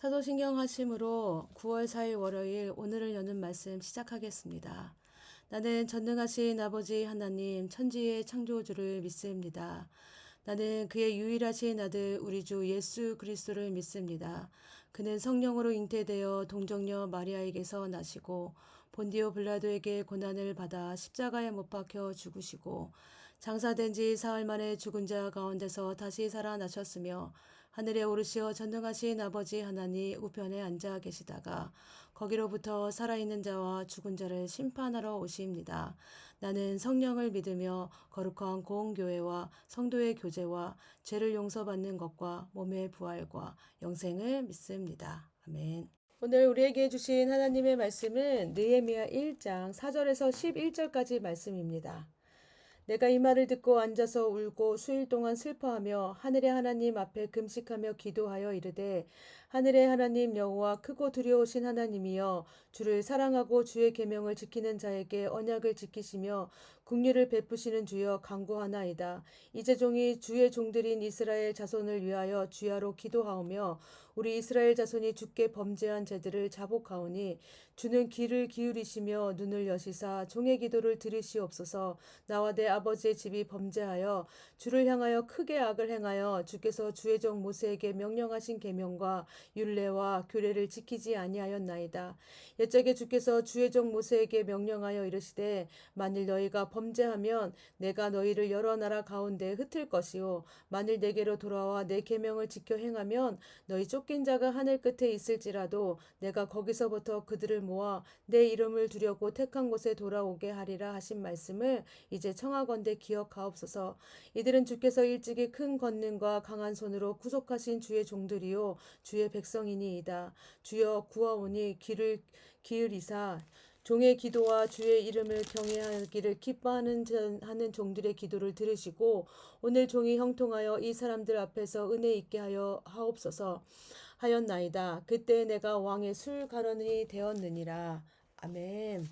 사도신경 하심으로 9월 4일 월요일 오늘을 여는 말씀 시작하겠습니다. 나는 전능하신 아버지 하나님 천지의 창조주를 믿습니다. 나는 그의 유일하신 아들 우리 주 예수 그리스도를 믿습니다. 그는 성령으로 잉태되어 동정녀 마리아에게서 나시고 본디오 빌라도에게 고난을 받아 십자가에 못 박혀 죽으시고 장사된 지 사흘 만에 죽은 자 가운데서 다시 살아나셨으며 하늘에 오르시어 전능하신 아버지 하나님 우편에 앉아 계시다가 거기로부터 살아있는 자와 죽은 자를 심판하러 오시입니다. 나는 성령을 믿으며 거룩한 공교회와 성도의 교제와 죄를 용서받는 것과 몸의 부활과 영생을 믿습니다. 아멘. 오늘 우리에게 주신 하나님의 말씀은 느헤미야 1장 4절에서 11절까지 말씀입니다. 내가 이 말을 듣고 앉아서 울고 수일 동안 슬퍼하며 하늘의 하나님 앞에 금식하며 기도하여 이르되 하늘의 하나님 여호와 크고 두려우신 하나님이여 주를 사랑하고 주의 계명을 지키는 자에게 언약을 지키시며 국류를 베푸시는 주여 간구하나이다. 이제 종이 주의 종들인 이스라엘 자손을 위하여 주야로 기도하오며 우리 이스라엘 자손이 주께 범죄한 죄들을 자복하오니 주는 귀를 기울이시며 눈을 여시사 종의 기도를 들으시옵소서. 나와 내 아버지의 집이 범죄하여 주를 향하여 크게 악을 행하여 주께서 주의 종 모세에게 명령하신 계명과 율례와 규례를 지키지 아니하였나이다. 옛적에 주께서 주의 종 모세에게 명령하여 이르시되 만일 너희가 범죄하면 내가 너희를 여러 나라 가운데 흩을 것이요 만일 내게로 돌아와 내 계명을 지켜 행하면 너희 쫓긴 자가 하늘 끝에 있을지라도 내가 거기서부터 그들을 모아 내 이름을 두려고 택한 곳에 돌아오게 하리라 하신 말씀을 이제 청하건대 기억하옵소서. 이들은 주께서 일찍이 큰 권능과 강한 손으로 구속하신 주의 종들이요 주의 백성이니이다. 주여 구하오니 귀를 기울이사 종의 기도와 주의 이름을 경외하기를 기뻐하는 하는 종들의 기도를 들으시고 오늘 종이 형통하여 이 사람들 앞에서 은혜 있게 하여 하옵소서 하였나이다. 그때 내가 왕의 술가론이 되었느니라. 아멘.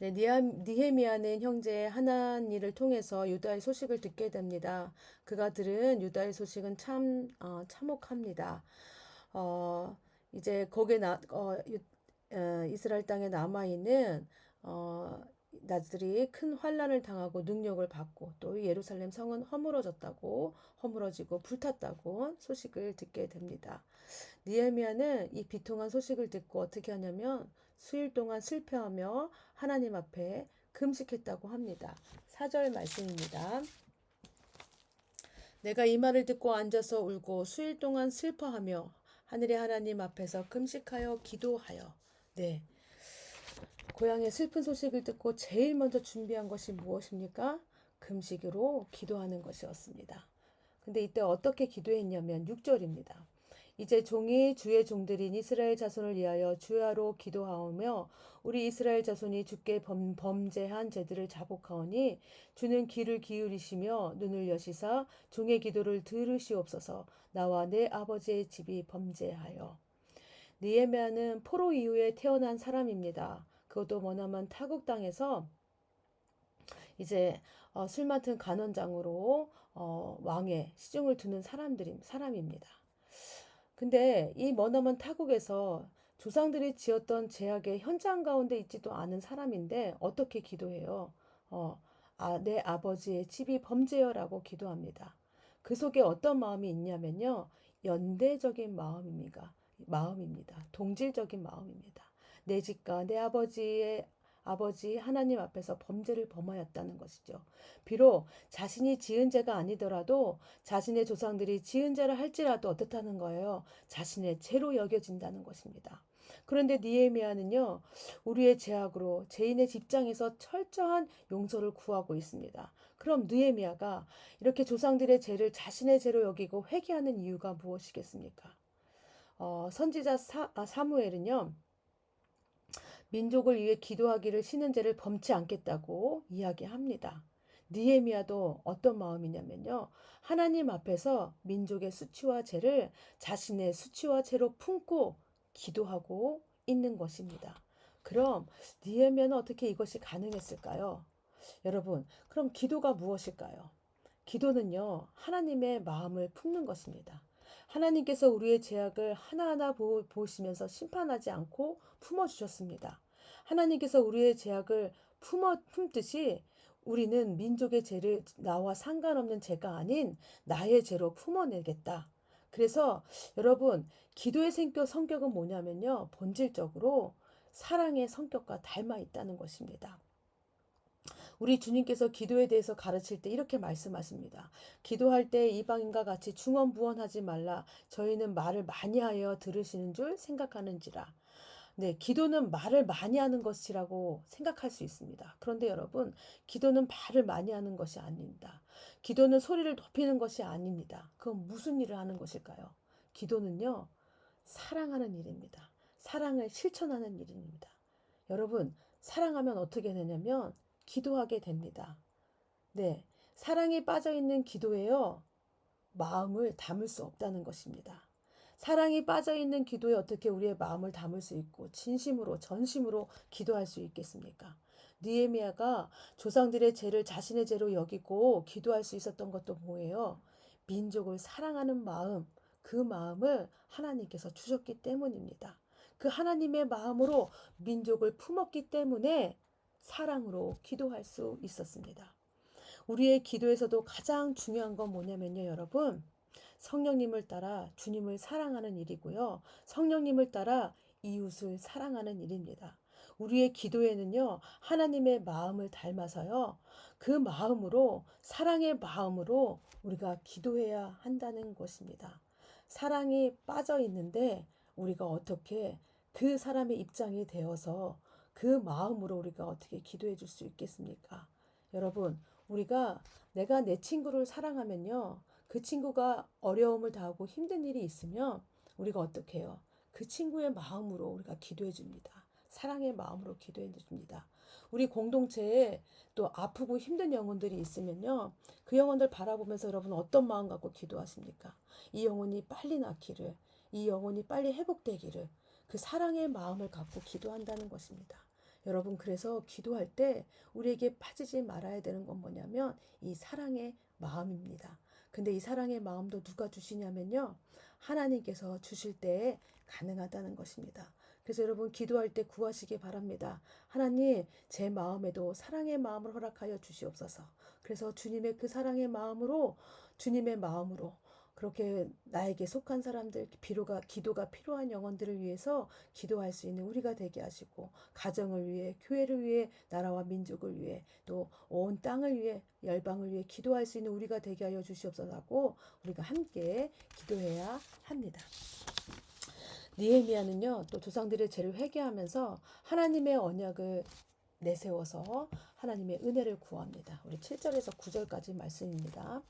네, 니헤미야는 형제 하나니를 통해서 유다의 소식을 듣게 됩니다. 그가 들은 유다의 소식은 참 참혹합니다. 이제 거기에 이스라엘 땅에 남아있는 나들이 큰 환란을 당하고 능력을 받고 또 예루살렘 성은 허물어지고 불탔다고 소식을 듣게 됩니다. 느헤미야는 이 비통한 소식을 듣고 어떻게 하냐면 수일 동안 슬퍼하며 하나님 앞에 금식했다고 합니다. 4절 말씀입니다. 내가 이 말을 듣고 앉아서 울고 수일 동안 슬퍼하며 하늘의 하나님 앞에서 금식하여 기도하여. 네. 고향의 슬픈 소식을 듣고 제일 먼저 준비한 것이 무엇입니까? 금식으로 기도하는 것이었습니다. 근데 이때 어떻게 기도했냐면 6절입니다. 이제 종이 주의 종들인 이스라엘 자손을 위하여 주야로 기도하오며 우리 이스라엘 자손이 주께 범죄한 죄들을 자복하오니 주는 귀를 기울이시며 눈을 여시사 종의 기도를 들으시옵소서. 나와 내 아버지의 집이 범죄하여. 느헤미야는 포로 이후에 태어난 사람입니다. 그것도 머나먼 타국 땅에서 이제 술 맡은 간원장으로 왕의 시중을 두는 사람입니다. 근데 이 머나먼 타국에서 조상들이 지었던 제약의 현장 가운데 있지도 않은 사람인데 어떻게 기도해요? 내 아버지의 집이 범죄여라고 기도합니다. 그 속에 어떤 마음이 있냐면요. 연대적인 마음입니다. 동질적인 마음입니다. 내 집과 내 아버지 하나님 앞에서 범죄를 범하였다는 것이죠. 비록 자신이 지은 죄가 아니더라도 자신의 조상들이 지은 죄를 할지라도 어떻다는 거예요. 자신의 죄로 여겨진다는 것입니다. 그런데 느헤미야는요. 우리의 죄악으로 죄인의 입장에서 철저한 용서를 구하고 있습니다. 그럼 느헤미야가 이렇게 조상들의 죄를 자신의 죄로 여기고 회개하는 이유가 무엇이겠습니까? 선지자 사무엘은요. 민족을 위해 기도하기를 쉬는 죄를 범치 않겠다고 이야기합니다. 느헤미야도 어떤 마음이냐면요. 하나님 앞에서 민족의 수치와 죄를 자신의 수치와 죄로 품고 기도하고 있는 것입니다. 그럼 느헤미야는 어떻게 이것이 가능했을까요? 여러분, 그럼 기도가 무엇일까요? 기도는요, 하나님의 마음을 품는 것입니다. 하나님께서 우리의 죄악을 하나하나 보시면서 심판하지 않고 품어주셨습니다. 하나님께서 우리의 죄악을 품듯이 우리는 민족의 죄를 나와 상관없는 죄가 아닌 나의 죄로 품어내겠다. 그래서 여러분, 기도의 성격은 뭐냐면요. 본질적으로 사랑의 성격과 닮아 있다는 것입니다. 우리 주님께서 기도에 대해서 가르칠 때 이렇게 말씀하십니다. 기도할 때 이방인과 같이 중언부언하지 말라. 저희는 말을 많이 하여 들으시는 줄 생각하는지라. 네, 기도는 말을 많이 하는 것이라고 생각할 수 있습니다. 그런데 여러분, 기도는 말을 많이 하는 것이 아닙니다. 기도는 소리를 높이는 것이 아닙니다. 그건 무슨 일을 하는 것일까요? 기도는요, 사랑하는 일입니다. 사랑을 실천하는 일입니다. 여러분, 사랑하면 어떻게 되냐면 기도하게 됩니다. 네, 사랑이 빠져있는 기도에요, 마음을 담을 수 없다는 것입니다. 사랑이 빠져있는 기도에 어떻게 우리의 마음을 담을 수 있고 진심으로 전심으로 기도할 수 있겠습니까? 느헤미야가 조상들의 죄를 자신의 죄로 여기고 기도할 수 있었던 것도 뭐예요? 민족을 사랑하는 마음, 그 마음을 하나님께서 주셨기 때문입니다. 그 하나님의 마음으로 민족을 품었기 때문에 사랑으로 기도할 수 있었습니다. 우리의 기도에서도 가장 중요한 건 뭐냐면요, 여러분. 성령님을 따라 주님을 사랑하는 일이고요. 성령님을 따라 이웃을 사랑하는 일입니다. 우리의 기도에는요, 하나님의 마음을 닮아서요, 그 마음으로, 사랑의 마음으로 우리가 기도해야 한다는 것입니다. 사랑이 빠져 있는데 우리가 어떻게 그 사람의 입장이 되어서 그 마음으로 우리가 어떻게 기도해 줄 수 있겠습니까? 여러분, 우리가 내가 내 친구를 사랑하면요, 그 친구가 어려움을 당하고 힘든 일이 있으면 우리가 어떻게 해요? 그 친구의 마음으로 우리가 기도해 줍니다. 사랑의 마음으로 기도해 줍니다. 우리 공동체에 또 아프고 힘든 영혼들이 있으면요, 그 영혼들 바라보면서 여러분 어떤 마음 갖고 기도하십니까? 이 영혼이 빨리 낫기를, 이 영혼이 빨리 회복되기를, 그 사랑의 마음을 갖고 기도한다는 것입니다. 여러분, 그래서 기도할 때 우리에게 빠지지 말아야 되는 건 뭐냐면 이 사랑의 마음입니다. 근데 이 사랑의 마음도 누가 주시냐면요, 하나님께서 주실 때에 가능하다는 것입니다. 그래서 여러분, 기도할 때 구하시기 바랍니다. 하나님, 제 마음에도 사랑의 마음을 허락하여 주시옵소서. 그래서 주님의 그 사랑의 마음으로, 주님의 마음으로 그렇게 나에게 속한 사람들, 기도가 필요한 영혼들을 위해서 기도할 수 있는 우리가 되게 하시고, 가정을 위해, 교회를 위해, 나라와 민족을 위해, 또 온 땅을 위해, 열방을 위해 기도할 수 있는 우리가 되게 하여 주시옵소서 하고 우리가 함께 기도해야 합니다. 느헤미야는요, 또 조상들의 죄를 회개하면서 하나님의 언약을 내세워서 하나님의 은혜를 구합니다. 우리 7절에서 9절까지 말씀입니다.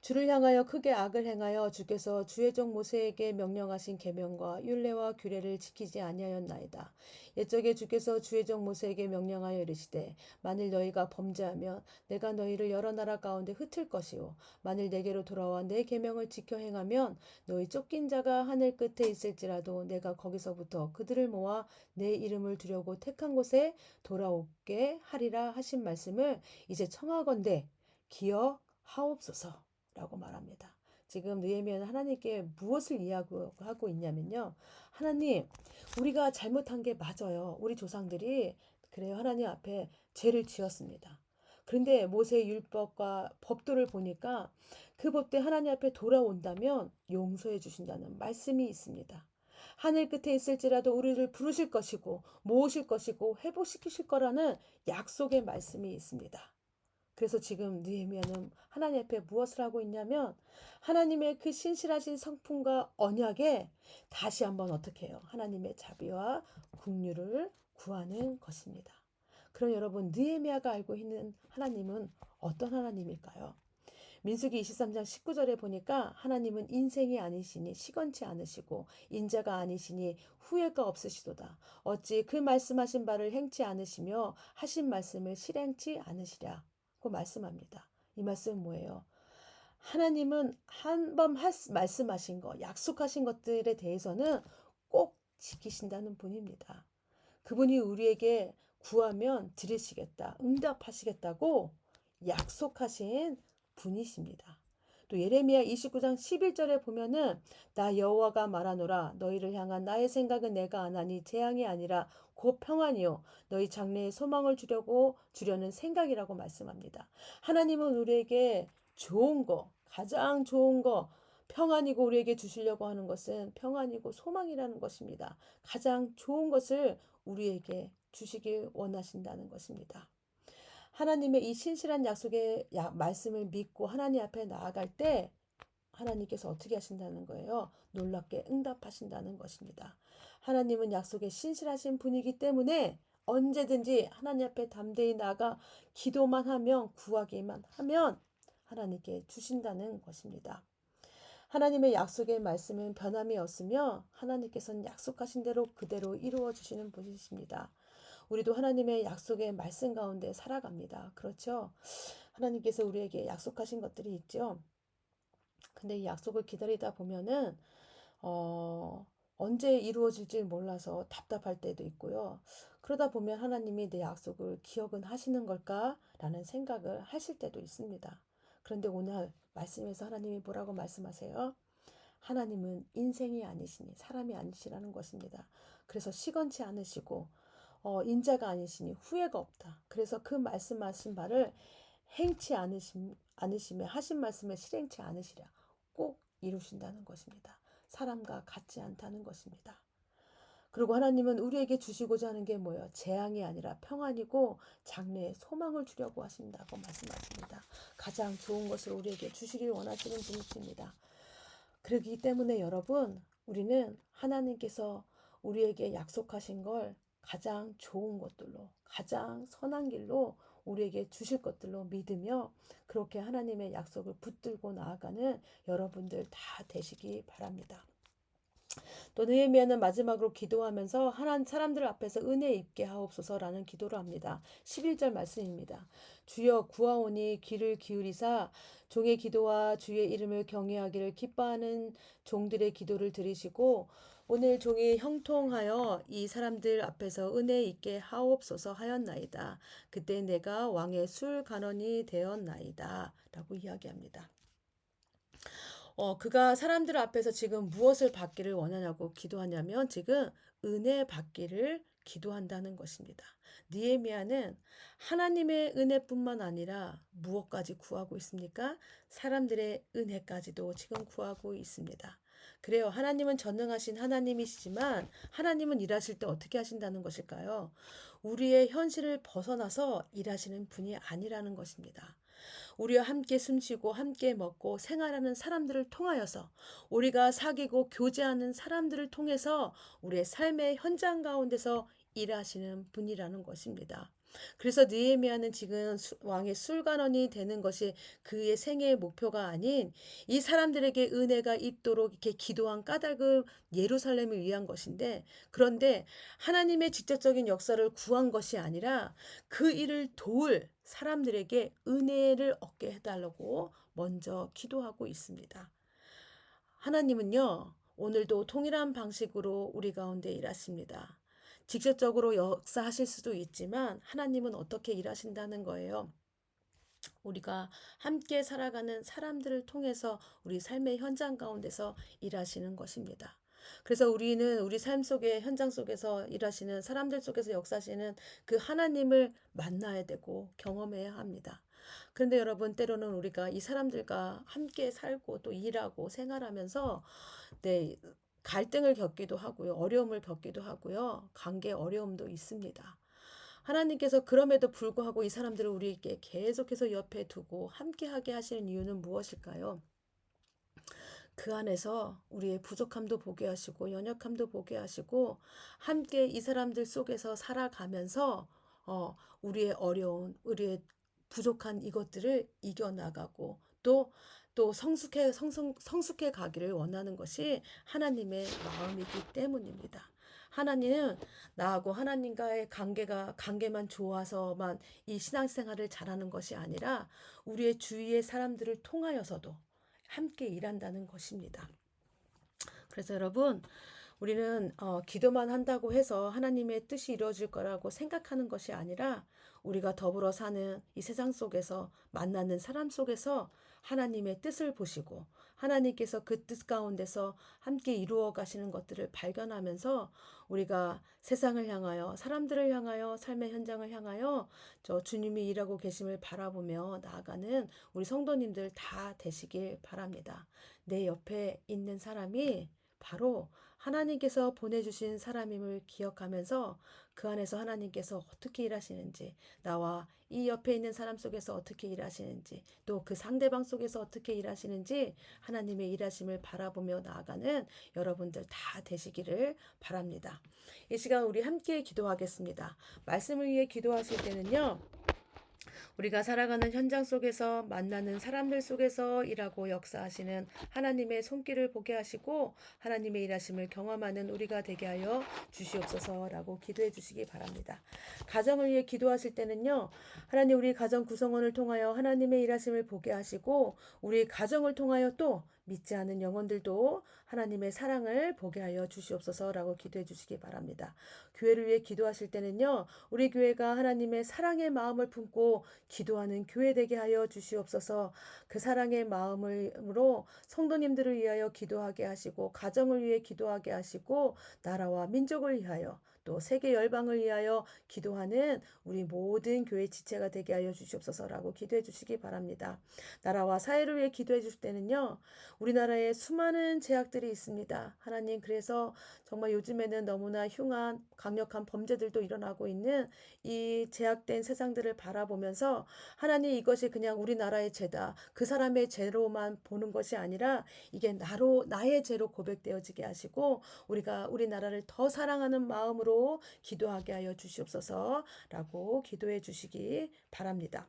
주를 향하여 크게 악을 행하여 주께서 주의 종 모세에게 명령하신 계명과 율례와 규례를 지키지 아니하였나이다. 옛적에 주께서 주의 종 모세에게 명령하여 이르시되 만일 너희가 범죄하면 내가 너희를 여러 나라 가운데 흩을 것이요 만일 내게로 돌아와 내 계명을 지켜 행하면 너희 쫓긴 자가 하늘 끝에 있을지라도 내가 거기서부터 그들을 모아 내 이름을 두려고 택한 곳에 돌아오게 하리라 하신 말씀을 이제 청하건대 기억하옵소서. 라고 말합니다. 지금 느헤미야는 하나님께 무엇을 이야기하고 있냐면요. 하나님, 우리가 잘못한 게 맞아요. 우리 조상들이 그래요. 하나님 앞에 죄를 지었습니다. 그런데 모세의 율법과 법도를 보니까 그 법대 하나님 앞에 돌아온다면 용서해 주신다는 말씀이 있습니다. 하늘 끝에 있을지라도 우리를 부르실 것이고 모으실 것이고 회복시키실 거라는 약속의 말씀이 있습니다. 그래서 지금 느헤미야는 하나님 앞에 무엇을 하고 있냐면 하나님의 그 신실하신 성품과 언약에 다시 한번 어떻게 해요? 하나님의 자비와 긍휼을 구하는 것입니다. 그럼 여러분, 느헤미야가 알고 있는 하나님은 어떤 하나님일까요? 민수기 23장 19절에 보니까 하나님은 인생이 아니시니 시건치 않으시고 인자가 아니시니 후회가 없으시도다. 어찌 그 말씀하신 바를 행치 않으시며 하신 말씀을 실행치 않으시랴. 고 말씀합니다. 이 말씀은 뭐예요? 하나님은 한 번 말씀하신 것, 약속하신 것들에 대해서는 꼭 지키신다는 분입니다. 그분이 우리에게 구하면 들으시겠다, 응답하시겠다고 약속하신 분이십니다. 또 예레미야 29장 11절에 보면은 나 여호와가 말하노라 너희를 향한 나의 생각은 내가 안하니 재앙이 아니라 곧 평안이요 너희 장래에 소망을 주려는 생각이라고 말씀합니다. 하나님은 우리에게 좋은 거, 가장 좋은 거, 평안이고 우리에게 주시려고 하는 것은 평안이고 소망이라는 것입니다. 가장 좋은 것을 우리에게 주시길 원하신다는 것입니다. 하나님의 이 신실한 약속의 말씀을 믿고 하나님 앞에 나아갈 때 하나님께서 어떻게 하신다는 거예요? 놀랍게 응답하신다는 것입니다. 하나님은 약속에 신실하신 분이기 때문에 언제든지 하나님 앞에 담대히 나가 기도만 하면 구하기만 하면 하나님께 주신다는 것입니다. 하나님의 약속의 말씀은 변함이 없으며 하나님께서는 약속하신 대로 그대로 이루어 주시는 분이십니다. 우리도 하나님의 약속의 말씀 가운데 살아갑니다. 그렇죠? 하나님께서 우리에게 약속하신 것들이 있죠. 근데 이 약속을 기다리다 보면은 언제 이루어질지 몰라서 답답할 때도 있고요. 그러다 보면 하나님이 내 약속을 기억은 하시는 걸까라는 생각을 하실 때도 있습니다. 그런데 오늘 말씀에서 하나님이 뭐라고 말씀하세요? 하나님은 인생이 아니시니 사람이 아니시라는 것입니다. 그래서 시건치 않으시고 인자가 아니시니 후회가 없다. 그래서 그 말씀하신 바를 행치 않으시며 하신 말씀을 실행치 않으시랴. 꼭 이루신다는 것입니다. 사람과 같지 않다는 것입니다. 그리고 하나님은 우리에게 주시고자 하는 게 뭐예요? 재앙이 아니라 평안이고 장래에 소망을 주려고 하신다고 말씀하십니다. 가장 좋은 것을 우리에게 주시길 원하시는 분이십니다. 그렇기 때문에 여러분, 우리는 하나님께서 우리에게 약속하신 걸 가장 좋은 것들로, 가장 선한 길로 우리에게 주실 것들로 믿으며 그렇게 하나님의 약속을 붙들고 나아가는 여러분들 다 되시기 바랍니다. 또 느헤미야는 마지막으로 기도하면서 하나님 사람들 앞에서 은혜 입게 하옵소서라는 기도를 합니다. 11절 말씀입니다. 주여 구하오니 귀를 기울이사 종의 기도와 주의 이름을 경외하기를 기뻐하는 종들의 기도를 들으시고 오늘 종이 형통하여 이 사람들 앞에서 은혜 있게 하옵소서 하였나이다. 그때 내가 왕의 술 간원이 되었나이다. 라고 이야기합니다. 그가 사람들 앞에서 지금 무엇을 받기를 원하냐고 기도하냐면 지금 은혜 받기를 기도한다는 것입니다. 느헤미야는 하나님의 은혜뿐만 아니라 무엇까지 구하고 있습니까? 사람들의 은혜까지도 지금 구하고 있습니다. 그래요. 하나님은 전능하신 하나님이시지만 하나님은 일하실 때 어떻게 하신다는 것일까요? 우리의 현실을 벗어나서 일하시는 분이 아니라는 것입니다. 우리와 함께 숨쉬고 함께 먹고 생활하는 사람들을 통하여서 우리가 사귀고 교제하는 사람들을 통해서 우리의 삶의 현장 가운데서 일하시는 분이라는 것입니다. 그래서 느헤미야는 지금 왕의 술관원이 되는 것이 그의 생애의 목표가 아닌 이 사람들에게 은혜가 있도록 이렇게 기도한 까닭을 예루살렘을 위한 것인데 그런데 하나님의 직접적인 역사를 구한 것이 아니라 그 일을 도울 사람들에게 은혜를 얻게 해달라고 먼저 기도하고 있습니다. 하나님은요, 오늘도 동일한 방식으로 우리 가운데 일하십니다. 직접적으로 역사하실 수도 있지만 하나님은 어떻게 일하신다는 거예요? 우리가 함께 살아가는 사람들을 통해서 우리 삶의 현장 가운데서 일하시는 것입니다. 그래서 우리는 우리 삶 속의 현장 속에서 일하시는 사람들 속에서 역사하시는 그 하나님을 만나야 되고 경험해야 합니다. 그런데 여러분 때로는 우리가 이 사람들과 함께 살고 또 일하고 생활하면서 네, 갈등을 겪기도 하고요. 어려움을 겪기도 하고요. 관계 어려움도 있습니다. 하나님께서 그럼에도 불구하고 이 사람들을 우리에게 계속해서 옆에 두고 함께하게 하시는 이유는 무엇일까요? 그 안에서 우리의 부족함도 보게 하시고 연약함도 보게 하시고 함께 이 사람들 속에서 살아가면서 우리의 어려운 우리의 부족한 이것들을 이겨나가고 또 성숙해 가기를 원하는 것이 하나님의 마음이기 때문입니다. 하나님은 나하고 하나님과의 관계만 좋아서만 이 신앙생활을 잘하는 것이 아니라 우리의 주위의 사람들을 통하여서도 함께 일한다는 것입니다. 그래서 여러분, 우리는 기도만 한다고 해서 하나님의 뜻이 이루어질 거라고 생각하는 것이 아니라 우리가 더불어 사는 이 세상 속에서 만나는 사람 속에서 하나님의 뜻을 보시고 하나님께서 그 뜻 가운데서 함께 이루어 가시는 것들을 발견하면서 우리가 세상을 향하여 사람들을 향하여 삶의 현장을 향하여 저 주님이 일하고 계심을 바라보며 나아가는 우리 성도님들 다 되시길 바랍니다. 내 옆에 있는 사람이 바로 하나님께서 보내주신 사람임을 기억하면서 그 안에서 하나님께서 어떻게 일하시는지, 나와 이 옆에 있는 사람 속에서 어떻게 일하시는지, 또 그 상대방 속에서 어떻게 일하시는지 하나님의 일하심을 바라보며 나아가는 여러분들 다 되시기를 바랍니다. 이 시간 우리 함께 기도하겠습니다. 말씀을 위해 기도하실 때는요, 우리가 살아가는 현장 속에서 만나는 사람들 속에서 일하고 역사하시는 하나님의 손길을 보게 하시고 하나님의 일하심을 경험하는 우리가 되게 하여 주시옵소서라고 기도해 주시기 바랍니다. 가정을 위해 기도하실 때는요, 하나님 우리 가정 구성원을 통하여 하나님의 일하심을 보게 하시고 우리 가정을 통하여 또 믿지 않은 영혼들도 하나님의 사랑을 보게 하여 주시옵소서라고 기도해 주시기 바랍니다. 교회를 위해 기도하실 때는요, 우리 교회가 하나님의 사랑의 마음을 품고 기도하는 교회 되게 하여 주시옵소서. 그 사랑의 마음으로 성도님들을 위하여 기도하게 하시고 가정을 위해 기도하게 하시고 나라와 민족을 위하여 또 세계 열방을 위하여 기도하는 우리 모든 교회 지체가 되게 하여 주시옵소서라고 기도해 주시기 바랍니다. 나라와 사회를 위해 기도해 주실 때는요, 우리나라에 수많은 제약들이 있습니다. 하나님, 그래서 정말 요즘에는 너무나 흉한 강력한 범죄들도 일어나고 있는 이 제약된 세상들을 바라보면서 하나님, 이것이 그냥 우리나라의 죄다, 그 사람의 죄로만 보는 것이 아니라 이게 나의 죄로 고백되어지게 하시고 우리가 우리나라를 더 사랑하는 마음으로 기도하게 하여 주시옵소서라고 기도해 주시기 바랍니다.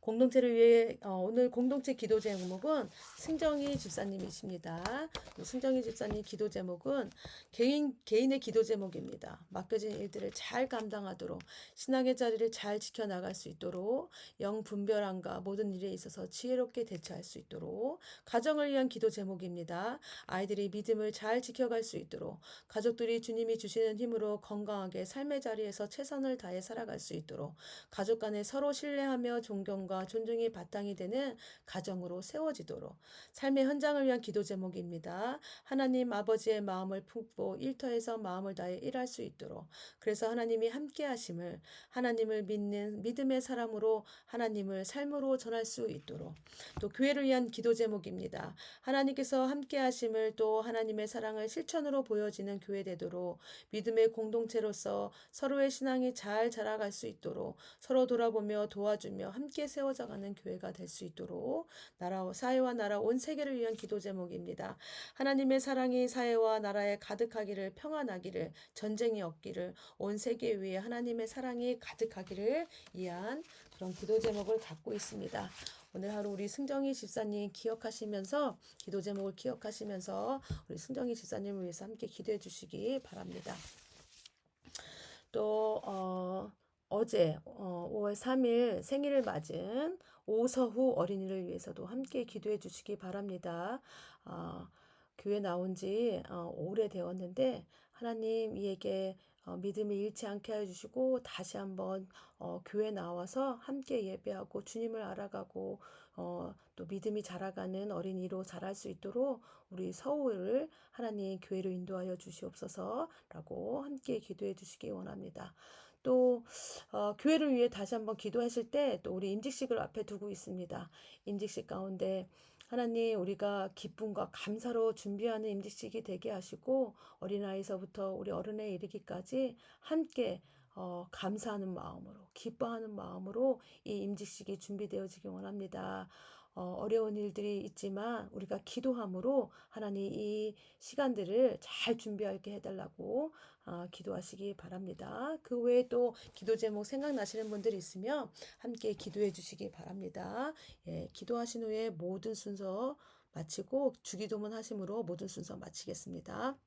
공동체를 위해 오늘 공동체 기도 제목은 승정이 집사님이십니다. 승정이 집사님 기도 제목은 개인의 기도 제목입니다. 맡겨진 일들을 잘 감당하도록 신앙의 자리를 잘 지켜나갈 수 있도록 영 분별함과 모든 일에 있어서 지혜롭게 대처할 수 있도록 가정을 위한 기도 제목입니다. 아이들이 믿음을 잘 지켜갈 수 있도록 가족들이 주님이 주시는 힘으로 건강하게 삶의 자리에서 최선을 다해 살아갈 수 있도록 가족 간에 서로 신뢰하며 존경과 존중이 바탕이 되는 가정으로 세워지도록 삶의 현장을 위한 기도 제목입니다. 하나님 아버지의 마음을 품고 일터에서 마음을 다해 일할 수 있도록 그래서 하나님이 함께 하심을 하나님을 믿는 믿음의 사람으로 하나님을 삶으로 전할 수 있도록 또 교회를 위한 기도 제목입니다. 하나님께서 함께 하심을 또 하나님의 사랑을 실천으로 보여지는 교회 되도록 믿음의 공동체로서 서로의 신앙이 잘 자라갈 수 있도록 서로 돌아보며 도와주며 함께 세워져가는 교회가 될 수 있도록 사회와 나라 온 세계를 위한 기도 제목입니다. 하나님의 사랑이 사회와 나라에 가득하기를 평안하기를 전쟁이 없기를 온 세계 위에 하나님의 사랑이 가득하기를 위한 그런 기도 제목을 갖고 있습니다. 오늘 하루 우리 승정이 집사님 기억하시면서 기도 제목을 기억하시면서 우리 승정이 집사님을 위해서 함께 기도해 주시기 바랍니다. 또 어제 5월 3일 생일을 맞은 오서후 어린이를 위해서도 함께 기도해 주시기 바랍니다. 교회 나온 지 오래되었는데 하나님 이에게 믿음을 잃지 않게 해주시고 다시 한번 교회 나와서 함께 예배하고 주님을 알아가고 또 믿음이 자라가는 어린이로 자랄 수 있도록 우리 서울을 하나님 교회로 인도하여 주시옵소서라고 함께 기도해 주시기 원합니다. 또 교회를 위해 다시 한번 기도하실 때 또 우리 임직식을 앞에 두고 있습니다. 임직식 가운데 하나님 우리가 기쁨과 감사로 준비하는 임직식이 되게 하시고 어린아이서부터 우리 어른에 이르기까지 함께 감사하는 마음으로 기뻐하는 마음으로 이 임직식이 준비되어지기 원합니다. 어려운 일들이 있지만 우리가 기도함으로 하나님 이 시간들을 잘 준비하게 해달라고 기도하시기 바랍니다. 그 외에 또 기도 제목 생각나시는 분들 있으면 함께 기도해 주시기 바랍니다. 예, 기도하신 후에 모든 순서 마치고 주기도문 하심으로 모든 순서 마치겠습니다.